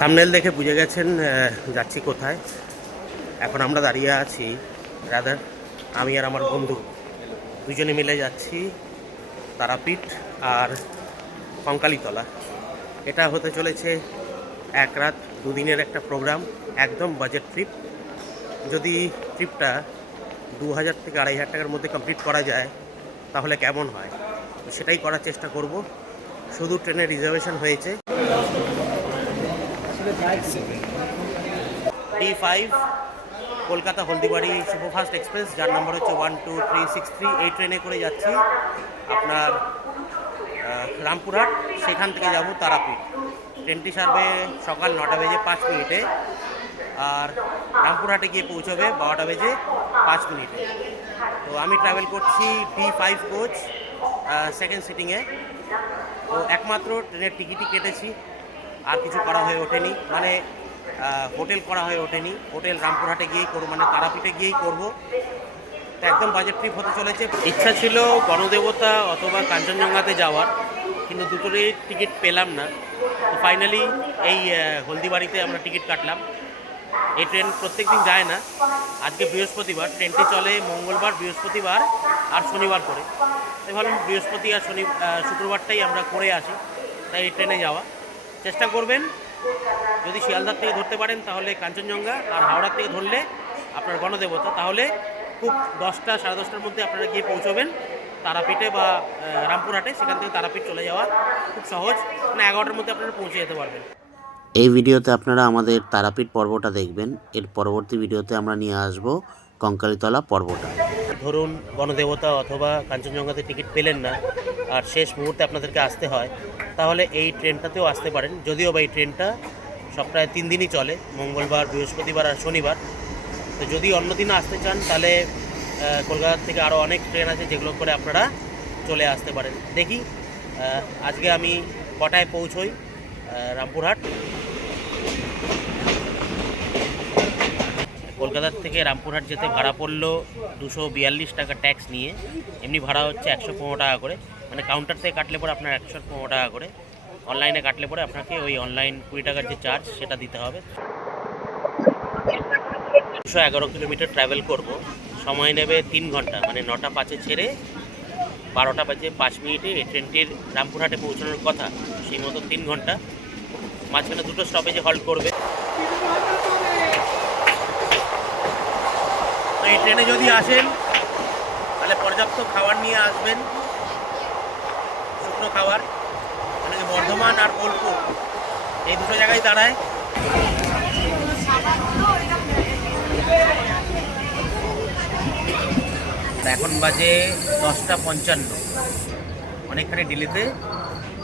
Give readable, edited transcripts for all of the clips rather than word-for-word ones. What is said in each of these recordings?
Thumbnail দেখে বুঝে গেছেন যাচ্ছি কোথায়। এখন আমরা দাঁড়িয়ে আছি রাদার আমি আর আমার বন্ধু দুজনে মিলে যাচ্ছি তারাপীঠ আর কঙ্কালীতলা। এটা হতে চলেছে এক রাত দুদিনের একটা প্রোগ্রাম, একদম বাজেট ট্রিপ। যদি ট্রিপটা 2000 থেকে 2500 টাকার মধ্যে কমপ্লিট করা যায় তাহলে কেমন হয়, সেটাই করার চেষ্টা করব। শুধু ট্রেনের রিজার্ভেশন হয়েছে D5 Kolkata Haldibari superfast express, যার নম্বর হচ্ছে 12363। এই ট্রেনে করে যাচ্ছি আপনার রামপুরহাট, সেখান থেকে যাব তারাপীঠ। ট্রেনটি ছাড়বে সকাল 9টা বেজে 5 মিনিটে আর রামপুরহাটে গিয়ে পৌঁছবে 12টা বেজে 5 মিনিটে। তো আমি ট্রাভেল করছি D5 কোচ সেকেন্ড সিটিংয়ে। তো একমাত্র ট্রেনের টিকিটই কেটেছি, আর কিছু করা হয়ে ওঠেনি, মানে হোটেল করা হয়ে ওঠেনি। হোটেল রামপুরহাটে গিয়েই করবো, মানে তারাপীঠে গিয়েই করব। তো একদম বাজেট ট্রিপ হতে চলেছে। ইচ্ছা ছিল গণদেবতা অথবা কাঞ্চনজঙ্ঘাতে যাওয়ার, কিন্তু দুটোরই টিকিট পেলাম না। তো ফাইনালি এই হলদিবাড়িতে আমরা টিকিট কাটলাম। এই ট্রেন প্রত্যেক দিন যায় না, আজকে বৃহস্পতিবার, ট্রেনটি চলে মঙ্গলবার, বৃহস্পতিবার আর শনিবার করে। তাই ভাবলাম বৃহস্পতি আর শুক্রবারটাই আমরা করে আসি, তাই এই ট্রেনে যাওয়া। চেষ্টা করবেন যদি শিয়ালদার থেকে ধরতে পারেন তাহলে কাঞ্চনজঙ্ঘা, আর হাওড়ার থেকে ধরলে আপনার গণদেবতা, তাহলে খুব 10টা সাড়ে 10টার মধ্যে আপনারা গিয়ে পৌঁছবেন তারাপীঠে বা রামপুরহাটে। সেখান থেকে তারাপীঠ চলে যাওয়া খুব সহজ, মানে 11টার মধ্যে আপনারা পৌঁছে যেতে পারবেন। এই ভিডিওতে আপনারা আমাদের তারাপীঠ পর্বটা দেখবেন। এর পরবর্তী ভিডিওতে আমরা নিয়ে আসব কঙ্কালীতলা পর্বটা। ধরুন গণদেবতা অথবা কাঞ্চনজঙ্ঘাতে টিকিট পেলেন না আর শেষ মুহূর্তে আপনাদেরকে আসতে হয়, তাহলে এই ট্রেনটাতেও আসতে পারেন। যদিও বা এই ট্রেনটা সপ্তাহে 3 দিনই চলে, মঙ্গলবার, বৃহস্পতিবার আর শনিবার। তো যদি অন্য দিনও আসতে চান তাহলে কলকাতা থেকে আরও অনেক ট্রেন আছে যেগুলো করে আপনারা চলে আসতে পারেন। দেখি আজকে আমি কটায় পৌঁছই রামপুরহাট। কলকাতার থেকে রামপুরহাট যেতে ভাড়া পড়লো 242 টাকা ট্যাক্স নিয়ে। এমনি ভাড়া হচ্ছে 115 টাকা করে, মানে কাউন্টার থেকে কাটলে পরে আপনার 115 টাকা করে, অনলাইনে কাটলে পরে আপনাকে ওই অনলাইন 20 টাকার যে চার্জ সেটা দিতে হবে। 211 কিলোমিটার ট্রাভেল করব, সময় নেবে 3 ঘন্টা, মানে 9টা 5-এ ছেড়ে 12টা বাজে 5 মিনিটে এই ট্রেনটির রামপুরহাটে পৌঁছানোর কথা। সেই মতো 3 ঘন্টা, মাঝখানে 2টো স্টপেজে হল্ট করবে। এই ট্রেনে যদি আসেন তাহলে পর্যাপ্ত খাবার নিয়ে আসবেন, শুকনো খাবার। মানে বর্ধমান আর বোলপুর এই দুটো জায়গায় দাঁড়ায়। এখন বাজে 10টা 55, অনেকখানি ডিলেতে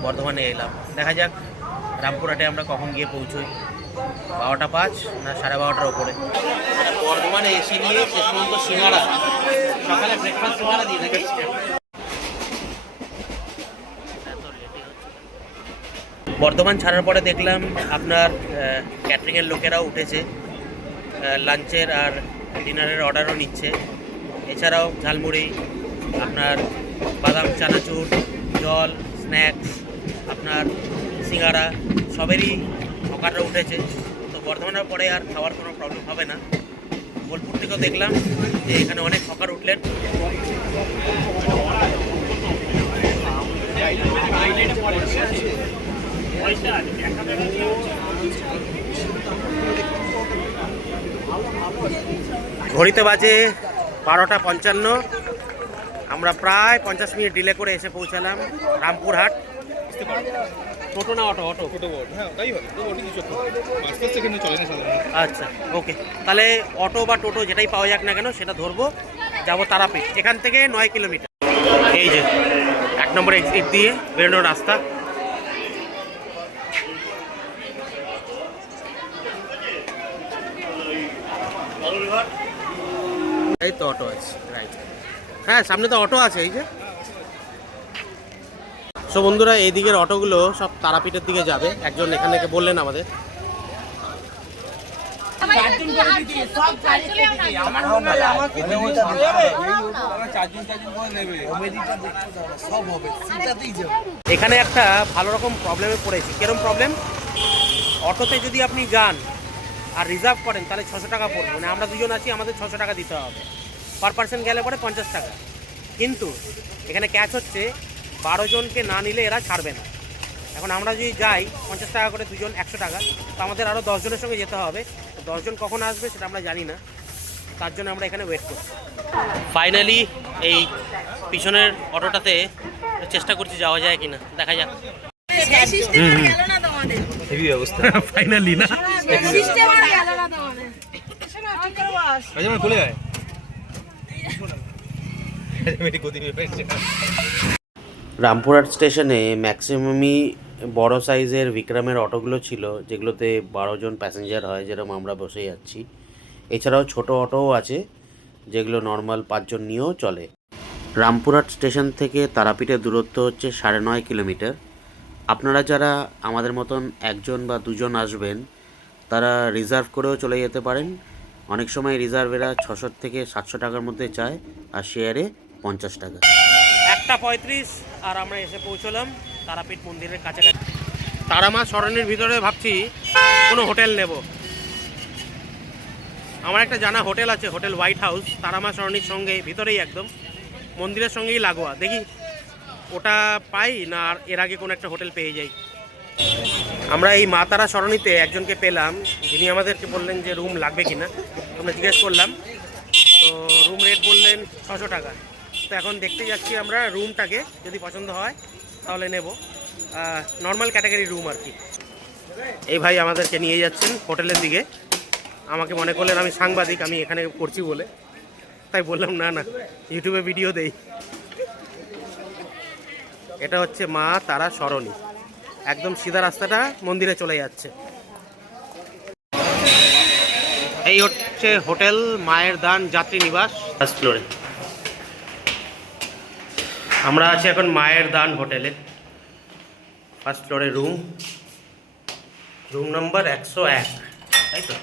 বর্ধমানে এলাম। দেখা যাক রামপুরহাটে আমরা কখন গিয়ে পৌঁছই, 12টা 5 না 12:30টার ওপরে। বর্ধমানে এসে নিয়ে শেষ পর্যন্ত সিঙ্গাড়া, সকালে ব্রেকফাস্ট সিঙ্গাড়া দিয়ে রেখেছি। বর্ধমান ছাড়ার পরে দেখলাম আপনার ক্যাটারিংয়ের লোকেরাও উঠেছে, লাঞ্চের আর ডিনারের অর্ডারও নিচ্ছে। এছাড়াও ঝালমুড়ি, আপনার বাদাম চানাচুর, জল, স্ন্যাক্স, আপনার সিঙ্গাড়া, সবেরই হকাররা উঠেছে। তো বর্ধমানের পরে আর খাওয়ার কোনো প্রবলেম হবে না। বোলপুর থেকেও দেখলাম যে এখানে অনেক হকার উঠলেন। ঘড়িতে বাজে 12টা 55, আমরা প্রায় 50 মিনিট ডিলে করে এসে পৌঁছালাম রামপুরহাট। টোটো না অটো? অটো, হ্যাঁ তাই হবে, তো ওটি কিছু বাস সেখানে চলে না সাধারণত। আচ্ছা, ওকে, তাহলে অটো বা টোটো যেটাই পাওয়া যাক না কেন সেটা ধরবো, যাবো তারাপীঠ। এখান থেকে 9 কিলোমিটার। এই যে 1 নম্বর এক্সিট দিয়ে বেরোনোর রাস্তা। এই তো অটো আছে, রাইট, হ্যাঁ সামনে তো অটো আছে। এই যে সো বন্ধুরা, এই দিকের অটোগুলো সব তারাপীঠের দিকে যাবে। একজন এখানে বললেন আমাদের। এখানে একটা ভালো রকম প্রবলেমে পড়েছি। কিরকম প্রবলেম? অটোতে যদি আপনি যান আর রিজার্ভ করেন তাহলে 600 টাকা পড়বে, মানে আমরা দুজন আছি, আমাদের 600 টাকা দিতে হবে, পার পার্সন গেলে পরে 50 টাকা। কিন্তু এখানে ক্যাচ হচ্ছে 12 জনকে না নিলে এরা ছাড়বে না। এখন আমরা যদি যাই 50 টাকা করে, দুজন 100 টাকা, তো আমাদের আরও 10 জনের সঙ্গে যেতে হবে। 10 জন কখন আসবে সেটা আমরা জানি না, তার জন্য আমরা এখানে ওয়েট করছি। ফাইনালি এই পিছনের অটোটাতে চেষ্টা করছি যাওয়া যায় কিনা, দেখা যাক। হেভি অবস্থা ফাইনালি না খুলে যায়। রামপুরহাট স্টেশনে ম্যাক্সিমামই বড় সাইজের বিক্রমের অটোগুলো ছিল, যেগুলোতে 12 জন প্যাসেঞ্জার হয়, যেরকম আমরা বসে যাচ্ছি। এছাড়াও ছোট অটোও আছে, যেগুলো নর্মাল 5 জন নিয়েও চলে। রামপুরহাট স্টেশন থেকে তারাপীঠের দূরত্ব হচ্ছে 9.5 কিলোমিটার। আপনারা যারা আমাদের মতন 1 জন বা 2 জন আসবেন, তারা রিজার্ভ করেও চলে যেতে পারেন। অনেক সময় রিজার্ভেরা 600 থেকে 700 টাকার মধ্যে চায়, আর শেয়ারে 50 টাকা। 1:35 আর আমরা এসে পৌঁছলাম তারাপীঠ মন্দিরের কাছাকাছি। তারামা সরণির ভিতরে ভাবছি কোনো হোটেল নেব। আমার একটা জানা হোটেল আছে, হোটেল হোয়াইট হাউস, তারামা সরণির সঙ্গে ভিতরেই, একদম মন্দিরের সঙ্গেই লাগোয়া। দেখি ওটা পাই না আর এর আগে কোনো একটা হোটেল পেয়ে যাই। আমরা এই মা তারা সরণিতে একজনকে পেলাম, যিনি আমাদেরকে বললেন যে রুম লাগবে কিনা। আমরা জিজ্ঞেস করলাম, তো রুম রেট বললেন 600 টাকা। তো এখন দেখতে যাচ্ছি আমরা রুমটাকে, যদি পছন্দ হয় তাহলে নেব। নর্মাল ক্যাটাগরি রুম আর কি। এই ভাই আমাদেরকে নিয়ে যাচ্ছেন হোটেলের দিকে। আমাকে মনে করলেন আমি সাংবাদিক, আমি এখানে করছি বলে, তাই বললাম না না, ইউটিউবে ভিডিও দেই। এটা হচ্ছে মা তারা সরণি, একদম সিধা রাস্তাটা মন্দিরে চলে যাচ্ছে। এই হচ্ছে হোটেল মায়ের দান যাত্রী নিবাস, ফার্স্ট ফ্লোরে। আমরা আছি এখন মায়ের দান হোটেলে, ফার্স্ট ফ্লোরে রুম নাম্বার 101, তাই তো?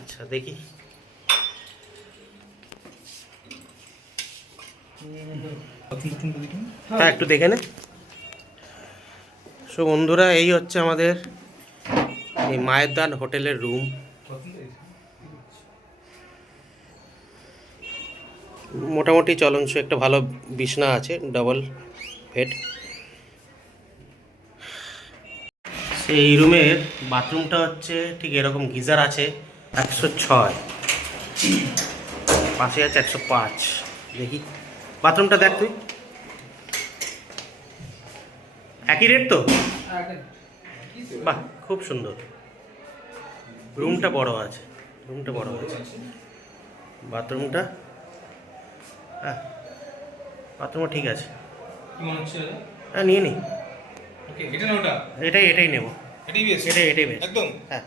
আচ্ছা দেখি। হ্যাঁ একটু দেখে নে। সো বন্ধুরা, এই হচ্ছে আমাদের এই মায়ের দান হোটেলের রুম। মোটামুটি চলনসই একটা ভালো বিছনা আছে, ডাবল বেড। সেই রুমের বাথরুমটা হচ্ছে ঠিক এরকম, গিজার আছে 106, পাশে আছে 105। দেখি বাথরুমটা দেখ তুই, একই রেট তো? বাহ, খুব সুন্দর। রুমটা বড় আছে, বাথরুমটা, হ্যাঁ বাথরুমও ঠিক আছে। হ্যাঁ নিয়ে নি, এটাই নেব, এটাই বেশ একদম। হ্যাঁ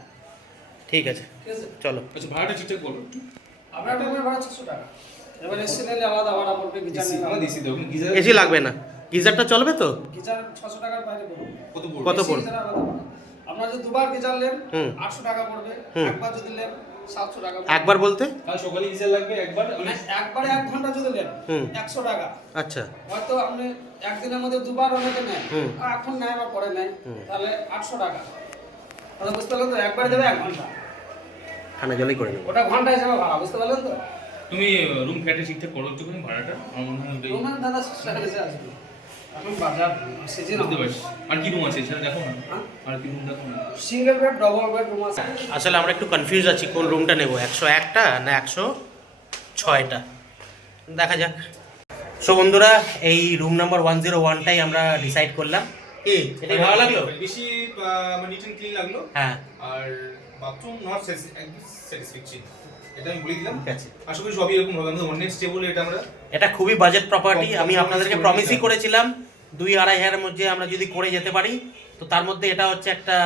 ঠিক আছে, চলো। আচ্ছা ভাড়াটা ঠিকঠাক বলো। আমরা রুমের ভাড়া 600 টাকা। এবার এসি নিলে আলাদা ভাড়া পড়বে, গিজার নিলে আমরা দিছি দাও, গিজার এসি লাগবে না, গিজারটা চলবে তো? গিজার 600 টাকার বাইরে পড়বে। কত পড়বে? আপনারা যদি দুবার গিজার নেন 800 টাকা পড়বে, একবার যদি নেন 700 টাকা পড়বে। একবার বলতে কাল সকালে গিজার লাগবে একবার, একবারে 1 ঘন্টা যদি নেন 100 টাকা। আচ্ছা, হয়তো আপনি একদিনের মধ্যে দুবার অনেকে নেন, এখন নেয় বা পরে নেয়, তাহলে 800 টাকা। তাহলে বুঝতে পারলেন তো, একবারে দেবে 1 ঘন্টা, ঠান্ডা জলেই করে নেব। ওটা ঘন্টা হিসাবে ভাড়া, বুঝতে পারলেন তো? তুমি রুম ফ্ল্যাটে ঠিকঠাক করো একটু করে ভাড়াটা, আমার মনে হয় ওটাই। রুমের দাদা 600 টাকা এসে আসবে। এখন বাজার সিজন বুঝতে পারছি। আর কি রুম আছে সেটা দেখো না, হ্যাঁ? আর কি রুম দেখো না। Single bed, double bed room আছে। আসলে আমরা একটু কনফিউজ আছি কোন রুমটা নেব, 101টা না 106টা, দেখা যাক। সো বন্ধুরা, এই রুম নাম্বার 101টাই আমরা ডিসাইড করলাম। কি এটাই ভালো লাগলো? বেশি নিট এন্ড ক্লিন লাগলো, হ্যাঁ আর বাথরুম নট একদম স্যাটিসফ্যাকশন, এটা আমি বলে দিলাম। ঠিক আছে, আশা করি সবই এরকম হবে। আমাদের নেক্সট ডে বলে এটা আমরা, এটা খুবই বাজেট প্রপার্টি। আমি আপনাদেরকে প্রমিসই করেছিলাম 2-2.5 হাজারের মধ্যে আমরা যদি করে যেতে পারি। তো তার মধ্যে এটা হচ্ছে একটা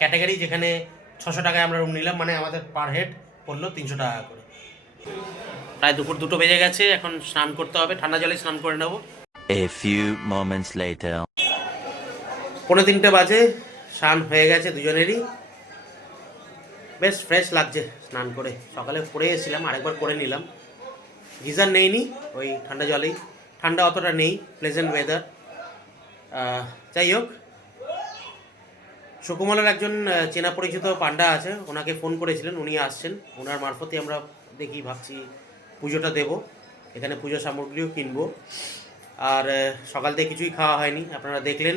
ক্যাটাগরি যেখানে 600 টাকায় আমরা রুম নিলাম, মানে আমাদের পার হেড পড়লো 300 টাকা করে। প্রায় দুপুর 2টো বেজে গেছে, এখন স্নান করতে হবে, ঠান্ডা জলে স্নান করে নেব। A few moments later. 2:45 বাজে, স্নান হয়ে গেছে দুজনেরই, বেশ ফ্রেশ লাগছে স্নান করে। সকালে করে এসেছিলাম, আরেকবার করে নিলাম। গিজার নেইনি, ওই ঠান্ডা জলেই, ঠান্ডা অতটা নেই, প্লেজেন্ট ওয়েদার। যাই হোক, সুকুমলের একজন চেনা পরিচিত পান্ডা আছে, ওনাকে ফোন করেছিলেন, উনি আসছেন। ওনার মারফতে আমরা দেখি ভাবছি পুজোটা দেব, এখানে পুজো সামগ্রীও কিনবো। আর সকাল থেকে কিছুই খাওয়া হয়নি, আপনারা দেখলেন।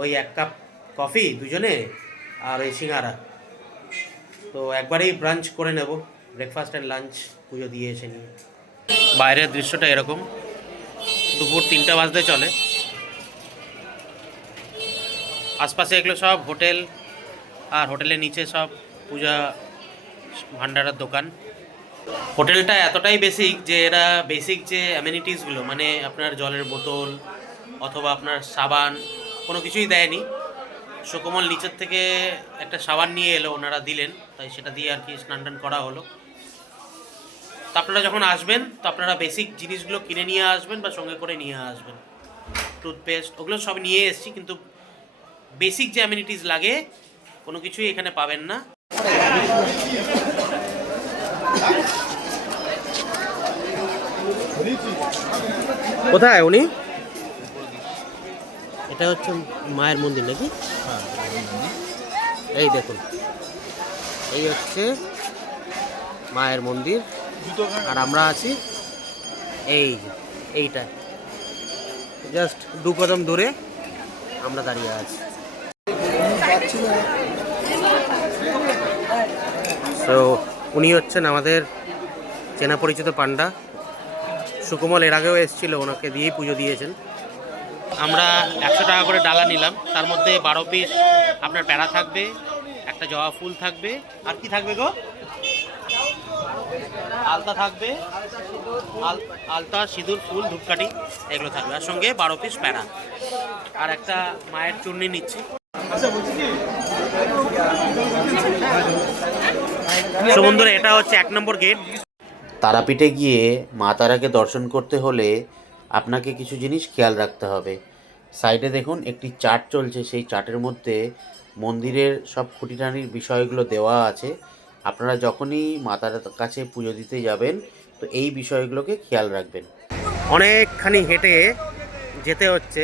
ওই 1 কাপ কফি দুজনে আর ওই সিঙ্গারা। তো একবারেই ব্রাঞ্চ করে নেব, ব্রেকফাস্ট অ্যান্ড লাঞ্চ পুজো দিয়ে এসে নিয়ে। বাইরের দৃশ্যটা এরকম, দুপুর 3টা বাজতে চলে। আশপাশে এগুলো সব হোটেল, আর হোটেলের নিচে সব পূজা ভান্ডারের দোকান। হোটেলটা এতটাই বেসিক যে এরা বেসিক যে অ্যামেনিটিসগুলো, মানে আপনার জলের বোতল অথবা আপনার সাবান, কোনো কিছুই দেয়নি। সুকোমল নিচের থেকে একটা সাবান নিয়ে এলো, ওনারা দিলেন, তাই সেটা দিয়ে আর কি স্নান টান করা হলো। তো আপনারা যখন আসবেন তো আপনারা বেসিক জিনিসগুলো কিনে নিয়ে আসবেন বা সঙ্গে করে নিয়ে আসবেন। টুথপেস্ট ওগুলো সব নিয়ে এসেছি, কিন্তু বেসিক যে অ্যামিনিটিস লাগে কোনো কিছুই এখানে পাবেন না। কোথায় উনি? এটা হচ্ছে মায়ের মন্দির নাকি? এই দেখুন, এই হচ্ছে মায়ের মন্দির, আর আমরা আছি এইটা জাস্ট 2 কদম দূরে আমরা দাঁড়িয়ে আছি। তো উনি হচ্ছেন আমাদের চেনা পরিচিত পান্ডা। সুকুমল এর আগেও এসেছিল, ওনাকে দিয়েই পুজো দিয়েছেন। আমরা 100 টাকা করে ডালা নিলাম, তার মধ্যে 12 পিস আপনার প্যারা থাকবে, একটা জবা ফুল থাকবে, আর কি থাকবে গো? আলতা থাকবে, আলতা, সিঁদুর, ফুল, ধূপকাঠি এগুলো থাকবে, আর সঙ্গে 12 পিস প্যারা, আর একটা মায়ের চূর্ণি নিচ্ছি। তো বন্ধুরা, এটা হচ্ছে 1 নম্বর গেট। তারাপীঠে গিয়ে মা তারাকে দর্শন করতে হলে আপনাকে কিছু জিনিস খেয়াল রাখতে হবে। সাইডে দেখুন একটি চার্ট চলছে, সেই চার্টের মধ্যে মন্দিরের সব খুঁটিনাটির বিষয়গুলো দেওয়া আছে। আপনারা যখনই মা তারার কাছে পুজো দিতে যাবেন তো এই বিষয়গুলোকে খেয়াল রাখবেন। অনেকখানি হেঁটে যেতে হচ্ছে,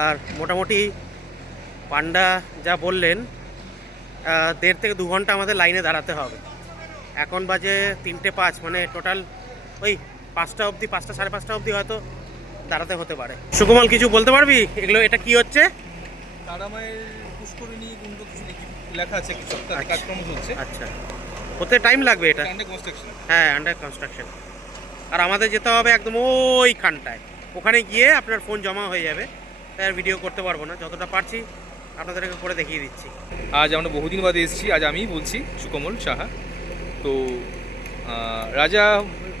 আর মোটামুটি পান্ডা যা বললেন 1.5 থেকে 2 ঘন্টা আমাদের লাইনে দাঁড়াতে হবে। এখন বাজে 3:05, মানে টোটাল ওই 5টা অবধি, 5টা সাড়ে 5টা অবধি হয়তো দাঁড়াতে হতে পারে। সুকুমল কিছু বলতে পারবি এগুলো, এটা কি হচ্ছে? তারামায়ের পুষ্করিণী কুণ্ড কিছু লেখা আছে, কিছু একটা কাজকর্ম চলছে। আচ্ছা, হতে টাইম লাগবে এটা? Under construction. হ্যাঁ, আন্ডার কনস্ট্রাকশন। আর আমাদের যেতে হবে একদম ওইখানটায়, ওখানে গিয়ে আপনার ফোন জমা হয়ে যাবে, তাই আর ভিডিও করতে পারবো না। যতটা পারছি আপনাদেরকে করে দেখিয়ে দিচ্ছি। আজ আমরা বহুদিন বাদে এসেছি, আজ আমি বলছি সুকমল সাহা। তো রাজা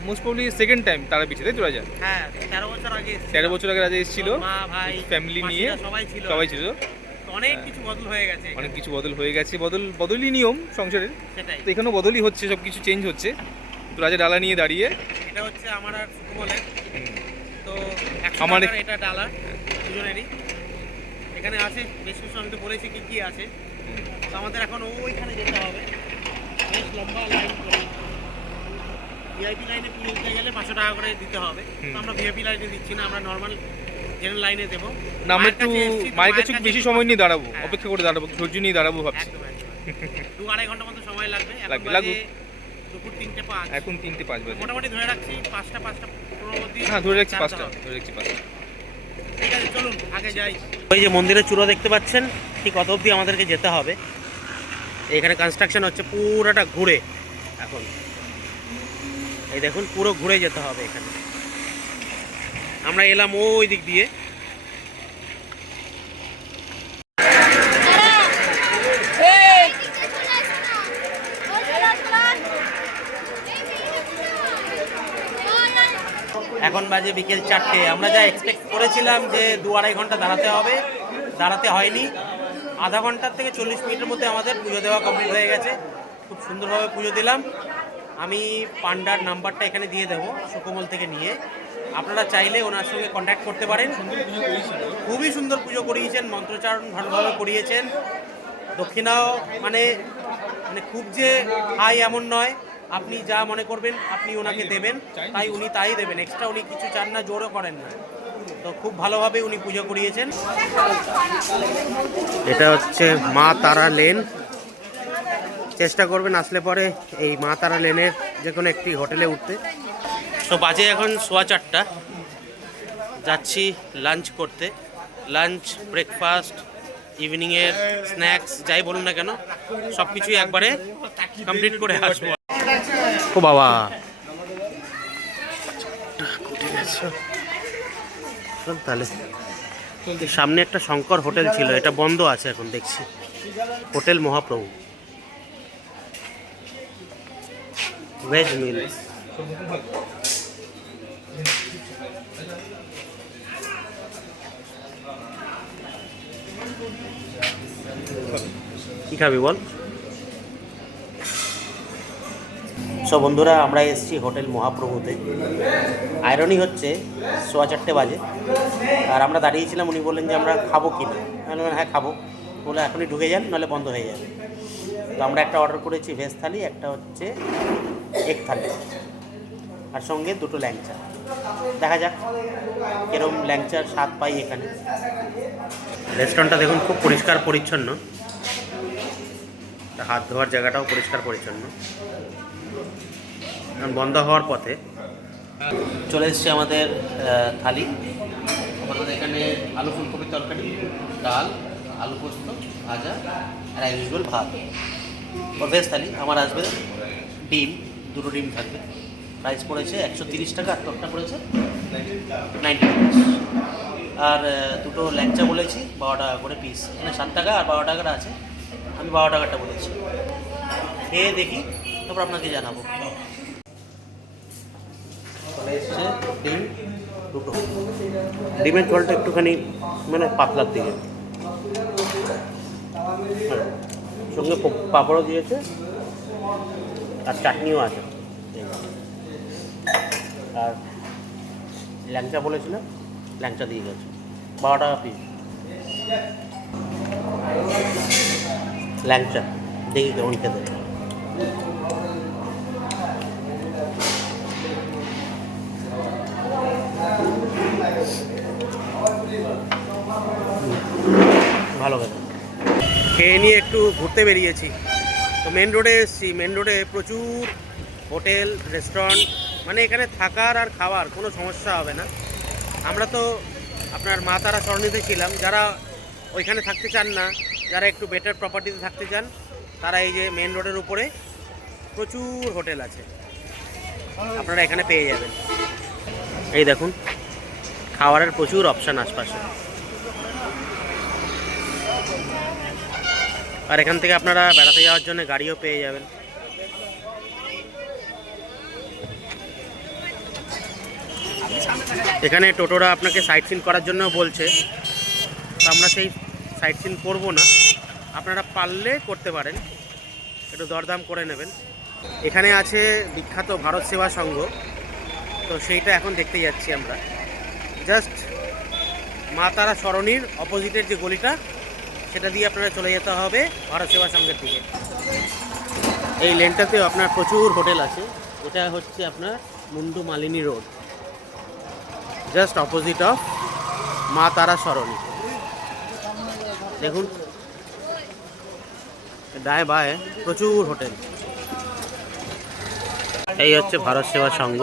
মোস্ট প্রবলি সেকেন্ড টাইম তারাপীঠে, তাই তো রাজা? হ্যাঁ, 13 বছর আগে এসেছিল। 13 বছর আগে রাজা এসেছিল, মা, ভাই, ফ্যামিলি নিয়ে মাসিরা সবাই ছিল। তো অনেক কিছু বদল হয়ে গেছে, অনেক কিছু বদল হয়ে গেছে, বদলই নিয়ম সংসারের। সেটাই। তো এখানেও বদলই হচ্ছে, সব কিছু চেঞ্জ হচ্ছে। তো রাজা ডালা নিয়ে দাঁড়িয়ে, এটা হচ্ছে আমার আর সুকুমলের। তো আমার এটা ডালা দুজনেরই। এখানে আছে বেশ কিছু, আমি তো বলেছি কি কি আছে। তো আমাদের এখন ওইখানে যেতে হবে, বেশ লম্বা লাইন করে। ভিআইপি লাইনে পুজো দিতে গেলে 500 টাকা করে দিতে হবে। তো আমরা ভিআইপি লাইনে দিচ্ছি না, আমরা নর্মাল জেনারেল লাইনে দেবো। না, আমরা একটু মায়ের কাছে বেশি সময় নিয়ে দাঁড়াবো, হ্যাঁ। অপেক্ষা করে দাঁড়াবো, ধৈর্য নিয়ে দাঁড়াবো ভাবছি। একদম 2-2.5 ঘন্টা মতো সময় লাগবে। এখন লাগুক। বাজে দুপুর 3:05। এখন 3:05 বাজে। মোটামুটি ধরে রাখছি 5টা-5টা অবধি। হ্যাঁ, ধরে রাখছি জানতে 5টা, হবে। ধরে রাখছি 5টা। ঠিক আছে, চলুন আগে যাই। ওই যে মন্দিরের চূড়া দেখতে পাচ্ছেন, ঠিক কত অবধি আমাদেরকে যেতে হবে। এখানে কনস্ট্রাকশন হচ্ছে পুরোটা ঘুরে। এখন এই দেখুন, পুরো ঘুরে যেতে হবে এখানে। আমরা এলাম ওই দিক দিয়ে। এখন বাজে বিকেল 4টে। আমরা যা এক্সপেক্ট করেছিলাম যে 2-2.5 ঘন্টা দাঁড়াতে হবে, দাঁড়াতে হয়নি। আধা ঘন্টার থেকে 40 মিনিটের মধ্যে আমাদের পুজো দেওয়া কমপ্লিট হয়ে গেছে। খুব সুন্দরভাবে পুজো দিলাম। আমি পান্ডার নাম্বারটা এখানে দিয়ে দেবো, সুকোমল থেকে নিয়ে। আপনারা চাইলে ওনার সঙ্গে কন্ট্যাক্ট করতে পারেন। খুবই সুন্দর পুজো করিয়েছেন, মন্ত্রোচ্চারণ ভালোভাবে করিয়েছেন। দক্ষিণাও মানে খুব যে হাই এমন নয়, আপনি যা মনে করবেন আপনি ওনাকে দেবেন, তাই উনি তাই দেবেন। এক্সট্রা উনি কিছু চান না, জোরও করেন না। তো খুব ভালোভাবে উনি পুজো করিয়েছেন। এটা হচ্ছে মা তারা লেন। চেষ্টা করবেন আসলে পরে এই মা তারা লেনের যে কোনো একটি হোটেলে উঠতে। তো বাজে এখন 4:15, যাচ্ছি লাঞ্চ করতে। লাঞ্চ, ব্রেকফাস্ট, ইভিনিংয়ের স্ন্যাক্স যাই বলুন না কেন সব কিছুই একবারে কমপ্লিট করে আসবো। ও বাবা, তাহলে সামনে একটা শঙ্কর হোটেল ছিল, এটা বন্ধ আছে এখন দেখছি। হোটেল মহাপ্রভু ভেজ মিল। কি খাবি বল? সো বন্ধুরা, আমরা এসেছি হোটেল মহাপ্রভুতে। আয়রনি হচ্ছে 4:15 বাজে, আর আমরা দাঁড়িয়েছিলাম। উনি বললেন যে আমরা খাবো কি না, আমি বললাম হ্যাঁ খাবো। বলে এখনই ঢুকে যান, নাহলে বন্ধ হয়ে যাবে। তো আমরা একটা অর্ডার করেছি ভেজ থালি, একটা হচ্ছে এগ থালি, আর সঙ্গে 2টো ল্যাংচা। দেখা যাক কিরম ল্যাংচার স্বাদ পাই এখানে। রেস্টুরেন্টটা দেখুন খুব পরিষ্কার পরিচ্ছন্ন, হাত ধোয়ার জায়গাটাও পরিষ্কার পরিচ্ছন্ন। বন্ধ হওয়ার পথে চলে এসছে আমাদের থালি। আমাদের এখানে আলু ফুলকপির তরকারি, ডাল, আলু পোস্ত, ভাজা, আর ইউজুয়াল ভাত। ওর ভেজ থালি। আমার আসবে ডিম, 2টো ডিম থাকবে। প্রাইস পড়েছে 130 টাকা, আর তোরটা পড়েছে 90 রুপিস। আর 2টো ল্যাংচা বলেছি 12 টাকা করে পিস। এখানে 7 টাকা আর 12 টাকার আছে, আমি 12 টাকারটা বলেছি। খেয়ে দেখি, তারপর আপনাকে জানাবো। চলে এসছে ডিম 2টো। ডিমের ঝোলটা একটুখানি মানে পাতলার দিকে, সঙ্গে পাঁপড়ও দিয়েছে আর চাটনিও আছে। আর ল্যাংচা বলেছিলাম, ল্যাংচা দিয়ে গেছে 12 টাকা পিস। ল্যাংচা দেখি কেমন খেতে। ভালো খেতে। খেয়ে নিয়ে একটু ঘুরতে বেরিয়েছি। তো মেন রোডে এসেছি। মেন রোডে প্রচুর হোটেল, রেস্টুরেন্ট, মানে এখানে থাকার আর খাওয়ার কোনো সমস্যা হবে না। আমরা তো আপনার মা তারা সরণিতে ছিলাম। যারা ওইখানে থাকতে চান না, যারা একটু বেটার প্রপার্টিতে থাকতে চান, তারা এই যে মেন রোডের উপরে প্রচুর হোটেল আছে, আপনারা এখানে পেয়ে যাবেন। এই দেখুন, খাওয়ারের প্রচুর অপশান আশপাশে। আর এখান থেকে আপনারা বেড়াতে যাওয়ার জন্য গাড়িও পেয়ে যাবেন। এখানে টোটোরা আপনাকে সাইট সিন করার জন্য বলছে, তো আমরা সেই সাইট সিন করবো না। আপনারা পারলে করতে পারেন, একটু দরদাম করে নেবেন। এখানে আছে বিখ্যাত ভারত সেবা সংঘ, তো সেইটা এখন দেখতে যাচ্ছি আমরা। জাস্ট মা তারা সরণির অপোজিটের যে গলিটা, সেটা দিয়ে আপনারা চলে যেতে হবে ভারত সেবা সংঘের দিকে। এই লেনটাতেও আপনার প্রচুর হোটেল আছে। এটা হচ্ছে আপনার মুন্ডু Malini road, just opposite of মা তারা সরণি। দেখুন ডায় বায় প্রচুর হোটেল। এই হচ্ছে ভারত সেবা সংঘ।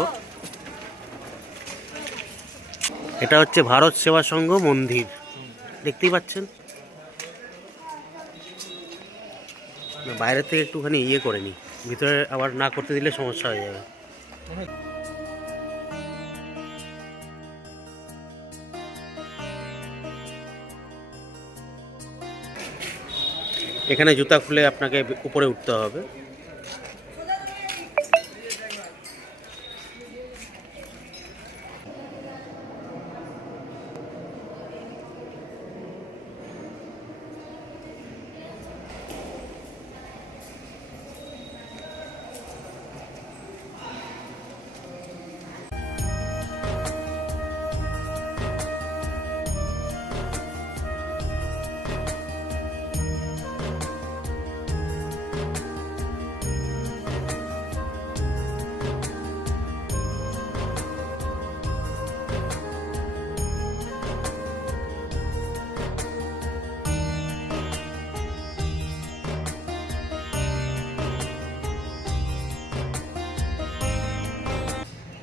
এটা হচ্ছে ভারত সেবা সংঘ মন্দির, দেখতেই পাচ্ছেন। বাইরে থেকে একটুখানি ইয়ে করে নিই, ভিতরে আবার না করতে দিলে সমস্যা হয়ে যাবে। এখানে জুতা খুলে আপনাকে উপরে উঠতে হবে।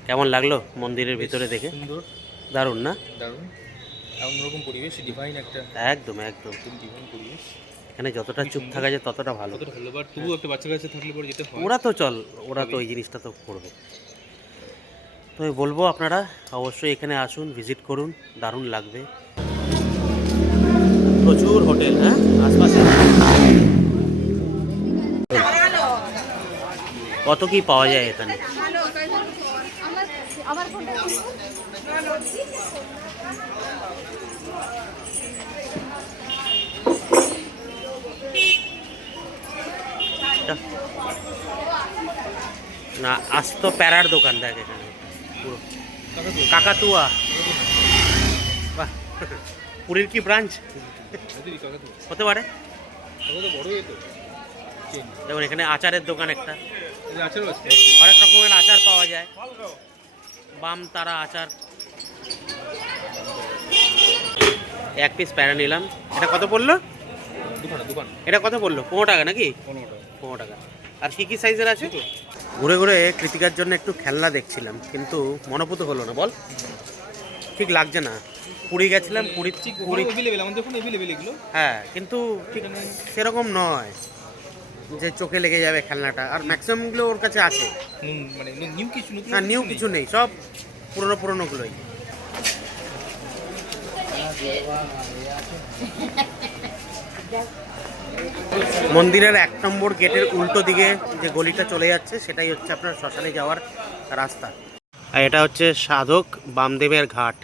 কেমন লাগলো মন্দিরের ভিতরে দেখে? সুন্দর, দারুণ না? দারুণ, অন্যরকম পরিবেশ, ডিভাইন একটা, একদম একদম। একদম ডিভাইন পরিবেশ। এখানে যতটা চুপ থাকা যায় ততটা ভালো। কতটা ভালো, বাট তবু একটা বাচ্চা কাছে থাকলে পরে যেতে হয়। ওরা তো ওরা তো ওই জিনিসটা তো করবে। তো আমি বলবো আপনারা অবশ্যই এখানে আসুন, ভিজিট করুন, দারুণ লাগবে। প্রচুর হোটেল, হ্যাঁ আশপাশে। কত কি পাওয়া যায় এখানে? না, আজ তো প্যারার দোকান দেখ এখানে পুরো কাকাতুয়া। বাহ, পুরীর কি ব্রাঞ্চ হতে পারে? যেমন এখানে আচারের দোকান একটা, অনেক রকমের আচার পাওয়া যায়, বাম তারা আচার। এক পিস প্যারা নিলাম। এটা কত পড়লো? এটা কত পড়লো? 15 টাকা নাকি? 15 টাকা। আর কি কি সাইজের আছে? ঘুরে ঘুরে কৃতিকার জন্য একটু খেলনা দেখছিলাম, কিন্তু মনোপুত হলো না। বল, ঠিক লাগছে না। পুরী গেছিলাম, পুরী হ্যাঁ, কিন্তু ঠিক সেরকম নয় যে চোখে লেগে যাবে খেলনাটা। আর ম্যাক্সিমামগুলো ওর কাছে আছে, মানে নিউ কিছু, না নিউ কিছু নেই, সব পুরোনোগুলোই। মন্দিরের 1 নম্বর গেটের উল্টো দিকে যে গলিটা চলে যাচ্ছে সেটাই হচ্ছে আপনার শ্মশানে যাওয়ার রাস্তা। আর এটা হচ্ছে সাধক বামদেবের ঘাট।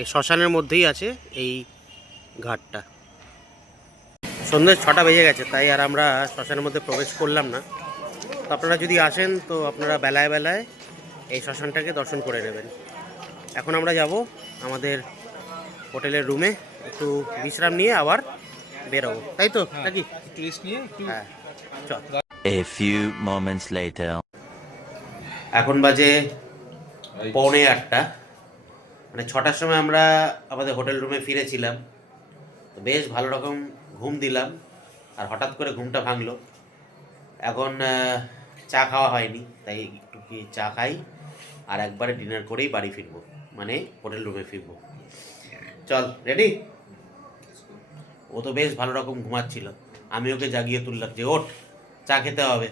এই শ্মশানের মধ্যেই আছে এই ঘাটটা। সন্ধ্যে 6টা বেজে গেছে, তাই আর আমরা শ্মশানের মধ্যে প্রবেশ করলাম না। তো আপনারা যদি আসেন তো আপনারা বেলায় বেলায় এই শ্মশানটাকে দর্শন করে নেবেন। এখন আমরা যাব আমাদের হোটেলের রুমে, একটু বিশ্রাম নিয়ে আবার বেরোবো, তাই তো নাকি? হ্যাঁ, চল। A few moments later. এখন বাজে 7:45, মানে 6টার সময় আমরা আমাদের হোটেল রুমে ফিরেছিলাম। তো বেশ ভালো রকম ঘুম দিলাম, আর হঠাৎ করে ঘুমটা ভাঙলো। এখন চা খাওয়া হয়নি, তাই একটু কি চা খাই, আর একবারে ডিনার করেই বাড়ি ফিরবো, মানে হোটেল রুমে ফিরবো। চল, রেডি? ও তো বেশ ভালো রকম ঘুমাচ্ছিল, আমি ওকে জাগিয়ে তুললাম যে ওঠ, চা খেতে হবে।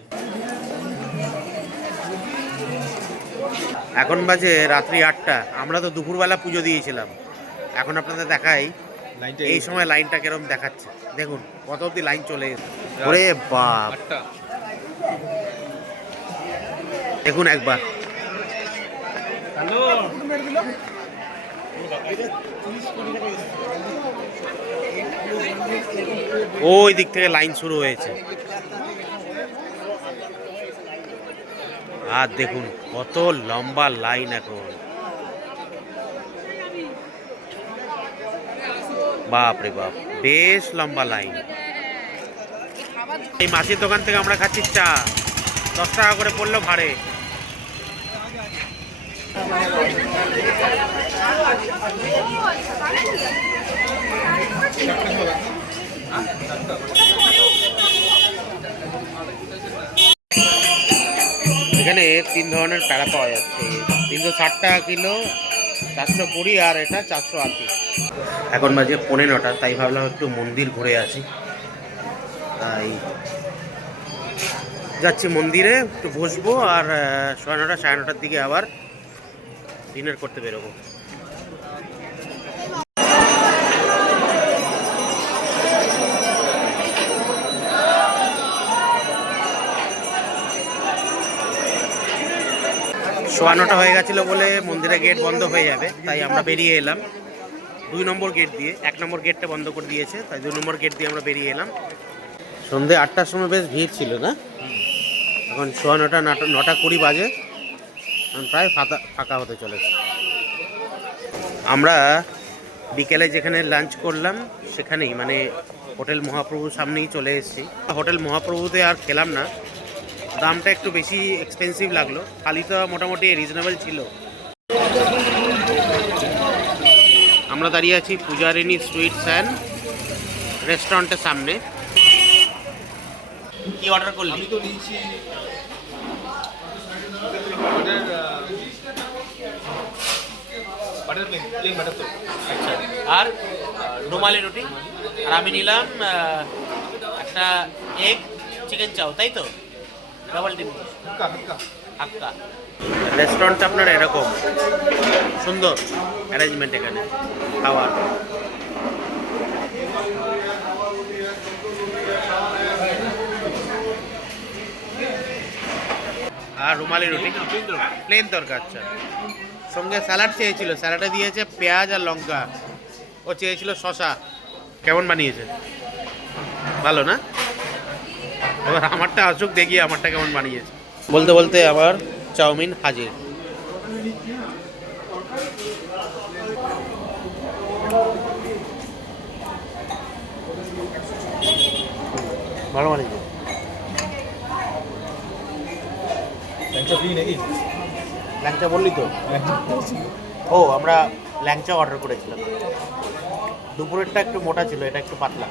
এখন বাজে রাত্রি 8টা। আমরা তো দুপুরবেলা পুজো দিয়েছিলাম। এখন আপনাদের দেখাই এই সময় লাইনটা কিরকম দেখাচ্ছে। দেখুন কত অব্দি লাইন চলে গেছে। ওরে বাপ, দেখুন একবার। ওই দিক থেকে লাইন শুরু হয়েছে, আর দেখুন কত লম্বা লাইন এখন। বাপ রে বাপ, বেশ লম্বা লাইন। এই মাছের দোকান থেকে আমরা খাচ্ছি চা, 10 টাকা করে পড়লো ভাড়ে। এখানে 3 ধরনের প্যারা পাওয়া যাচ্ছে। 360 টাকা কিলো, 420, আর এটা 480। এখন বাজে 9:45, তাই ভাবলাম একটু মন্দির ঘুরে আসি। তাই যাচ্ছি মন্দিরে, একটু বসবো, আর 9:30 9:30টার দিকে আবার ডিনার করতে বেরোবো। সোয়া 9টা হয়ে গেছিলো বলে মন্দিরের গেট বন্ধ হয়ে যাবে, তাই আমরা বেরিয়ে এলাম 2 নম্বর গেট দিয়ে। 1 নম্বর গেটটা বন্ধ করে দিয়েছে, তাই 2 নম্বর গেট দিয়ে আমরা বেরিয়ে এলাম। সন্ধে 8টার সময় বেশ ভিড় ছিল না? এখন সোয়া 9টা, 9:20 বাজে, প্রায় ফাঁকা হতে চলেছে। আমরা বিকেলে যেখানে লাঞ্চ করলাম সেখানেই, মানে হোটেল মহাপ্রভুর সামনেই চলে এসেছি। হোটেল মহাপ্রভুতে আর খেলাম না, দামটা একটু বেশি এক্সপেন্সিভ লাগলো। থালিটা মোটামুটি রিজনেবল ছিল। আমরা দাঁড়িয়ে আছি পূজারিনী সুইটস অ্যান্ড রেস্টুরেন্টের সামনে। কি অর্ডার করলি? আমি তো নিয়েছি বাটার প্লেন বাটার তো আচ্ছা, আর রুমালি রুটি, আর আমি নিলাম একটা এগ চিকেন চাও, তাই তো? ডাবল ডিম হাক্কা। রেস্টুরেন্টটা আপনার এরকম সুন্দর অ্যারেঞ্জমেন্ট এখানে খাওয়ার। আর রুমালি রুটি প্লেন তরকা। আচ্ছা, সঙ্গে স্যালাড চেয়েছিল, স্যালাডে দিয়েছে পেঁয়াজ আর লঙ্কা। ও চেয়েছিল শশা। কেমন বানিয়েছে? ভালো না? এবার আমারটা আসুক, দেখি আমারটা কেমন বানিয়েছে। বলতে বলতে আমার চাউমিন হাজির। ভালো বানিয়েছে। ফ্রি নাকি? ল্যাংচা বললি তো? ও, আমরা ল্যাংচা অর্ডার করেছিলাম। দুপুরেরটা একটু মোটা ছিল, এটা একটু পাতলা।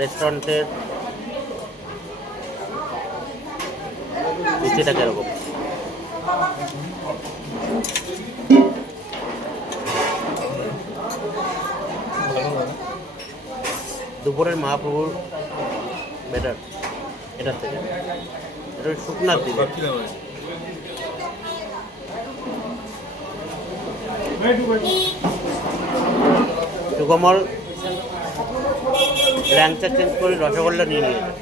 রেস্টুরেন্টের রুচিটা কিরকম? দুপুরের মহাপ্রভুর বেটার এটার থেকে। এটা শুকনার দিকে। সুকমল ল্যাংচা চেঞ্জ করে রসগোল্লা নিয়ে নিয়েছে।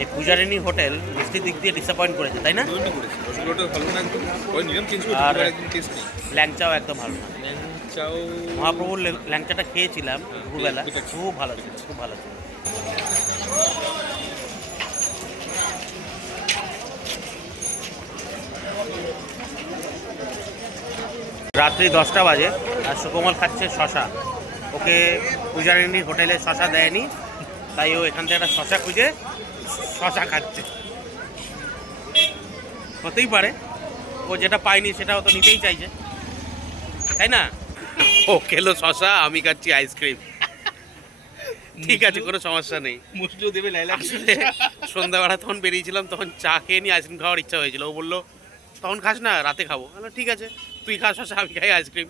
এই পূজারিনী হোটেল মিষ্টির দিক দিয়ে ডিসঅ্যাপয়েন্ট করেছে, তাই না? রসগোল্লাটা ভালো না একদম, ওই নিলাম চেঞ্জ করে, আর একদম টেস্ট নেই। ল্যাংচাও একদম ভালো না। চাও মহাপ্রভুর ল্যাংচাটা খেয়েছিলাম দুপুরবেলা, খুব ভালো ছিল, খুব ভালো ছিল। রাত্রি 10টা বাজে আর সুকমল খাচ্ছে শশা। ওকে পূজারিনী হোটেলে শশা দেয়নি, তাই ও এখান থেকে একটা শশা খুঁজে শশা খাচ্ছে। হতেই পারে ও যেটা পায়নি সেটা ও তো নিতেই চাইছে, তাই না? ও খেলো শশা, আমি খাচ্ছি আইসক্রিম। ঠিক আছে, কোনো সমস্যা নেই। মুসলিও দেবে লাইলা। আসলে সন্ধ্যাবেলা তখন বেরিয়েছিলাম, তখন চা খেয়ে নিয়ে আইসক্রিম খাওয়ার ইচ্ছা হয়েছিল। ও বললো তখন খাস না, রাতে খাবো। বললো ঠিক আছে, তুই খাস শশা, আমি খাই আইসক্রিম।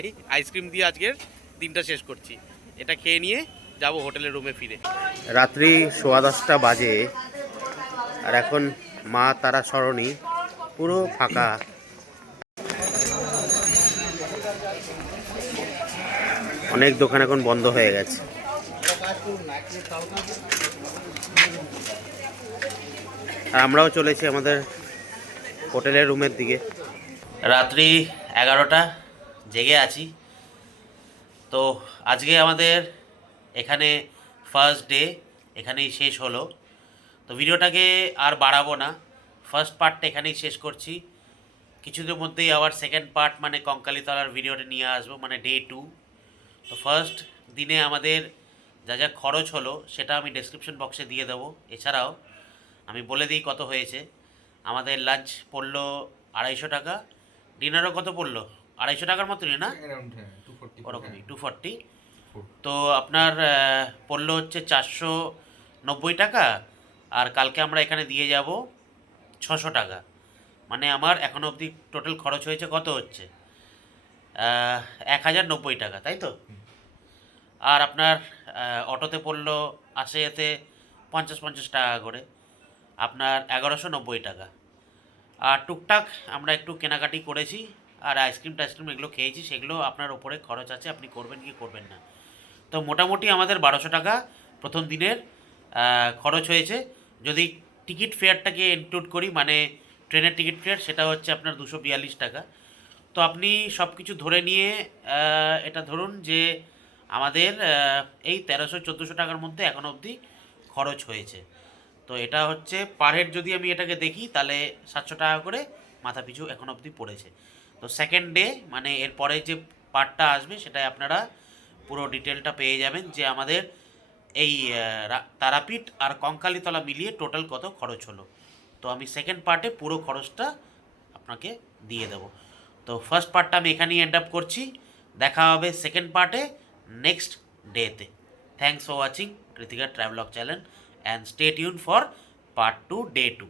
এই আইসক্রিম দিয়ে আজকের দিনটা শেষ করছি। এটা খেয়ে নিয়ে যাব হোটেলের রুমে ফিরে। রাত্রি 10:15 বাজে আর এখন মা তারা সরণি পুরো ফাঁকা। অনেক দোকান এখন বন্ধ হয়ে গেছে। আর আমরাও চলেছি আমাদের হোটেলের রুমের দিকে। রাত্রি 11টা, জেগে আছি। তো আজকে আমাদের এখানে ফার্স্ট ডে এখানেই শেষ হলো। তো ভিডিওটাকে আর বাড়াবো না, ফার্স্ট পার্টটা এখানেই শেষ করছি। কিছুদিনের মধ্যেই আবার সেকেন্ড পার্ট মানে কঙ্কালীতলার ভিডিওটা নিয়ে আসবো, মানে ডে 2। তো ফার্স্ট দিনে আমাদের যা যা খরচ হলো সেটা আমি ডেসক্রিপশন বক্সে দিয়ে দেবো। এছাড়াও আমি বলে দিই কত হয়েছে। আমাদের লাঞ্চ পড়লো 250 টাকা, ডিনারও কত পড়লো? 250 টাকার মতনই না, ওরকমই 240। তো আপনার পড়লো হচ্ছে 490 টাকা। আর কালকে আমরা এখানে দিয়ে যাব 600 টাকা। মানে আমার এখনো অবধি টোটাল খরচ হয়েছে কত হচ্ছে? 1090 টাকা, তাই তো? আর আপনার অটোতে পড়লো আসে এতে 50 টাকা করে, আপনার 1190 টাকা। আর টুকটাক আমরা একটু কেনাকাটি করেছি, আর আইসক্রিম টাইসক্রিম এগুলো খেয়েছি, সেগুলো আপনার ওপরে খরচ আছে, আপনি করবেন কি করবেন না। তো মোটামুটি আমাদের 1200 টাকা প্রথম দিনের খরচ হয়েছে। যদি টিকিট ফেয়ারটাকে ইনক্লুড করি, মানে ট্রেনের টিকিট ফেয়ার, সেটা হচ্ছে আপনার 242 টাকা। তো আপনি সব কিছু ধরে নিয়ে এটা ধরুন যে আমাদের এই 1300-1400 টাকার মধ্যে এখন অবধি খরচ হয়েছে। তো এটা হচ্ছে পার হেড যদি আমি এটাকে দেখি তাহলে 700 টাকা করে মাথা পিছু এখন অবধি পড়েছে। তো সেকেন্ড ডে মানে এরপরে যে পার্টটা আসবে সেটাই আপনারা পুরো ডিটেলটা পেয়ে যাবেন যে আমাদের এই তারাপীঠ আর কঙ্কালীতলা মিলিয়ে টোটাল কত খরচ হলো। তো আমি সেকেন্ড পার্টে পুরো খরচটা আপনাকে দিয়ে দেবো। তো ফার্স্ট পার্টটা আমি এখানেই এন্ড আপ করছি। দেখা হবে সেকেন্ড পার্টে নেক্সট ডেতে। Thanks for watching Krittika travelogue channel and stay tuned for part 2 day 2.